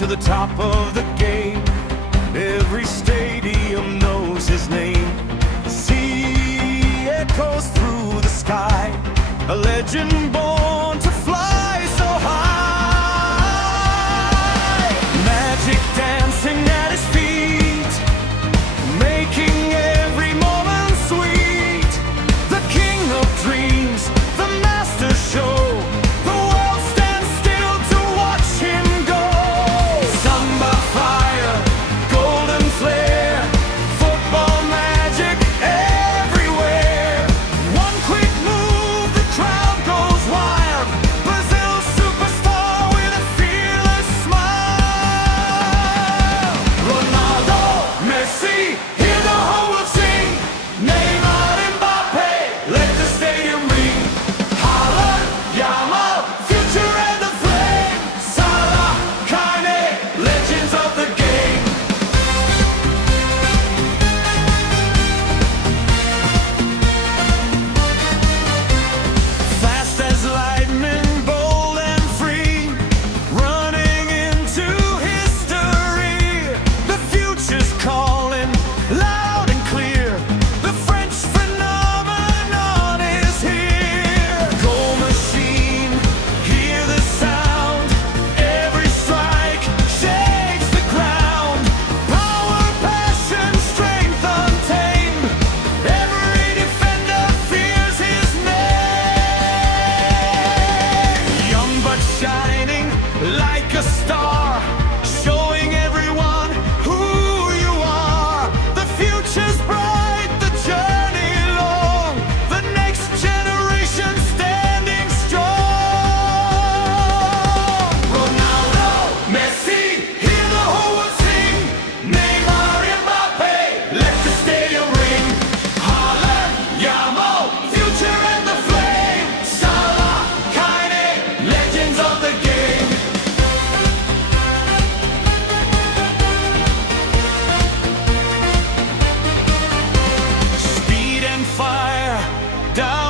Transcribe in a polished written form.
to the top of the game. Every stadium knows his name. The sea echoes through the sky, a legend born to fly so high. Magic dancing at his feet, making every moment sweet. The king of dreams, the master show. The world stands still to watch him go. Samba fire, golden flair, football magic everywhere. One quick move, the crowd goes wild. Brazil's superstar with a fearless smile. Ronaldo, Messi, hear the whole world sing. Neymar, Mbappé, let the stadium ring. Haaland, Yamal, future and the flame. Salah, Kane, legends of the game. Fast as lightning, bold and free, running into history. The future's calling, loud and clear. The French phenomenon is here. Goal machine, hear the sound. Every strike shakes the ground. Power, passion, strength untamed. Every defender fears his name. Young but shining like a star, showing everyone who you are. The future's bright, the journey long. The next generation standing strong. Ronaldo, Messi, hear the whole world sing. Neymar, Mbappé, let the stadium ring. Haaland, Yamal, future and the flame. Salah, Kane, legends of the game. Speed and fire, down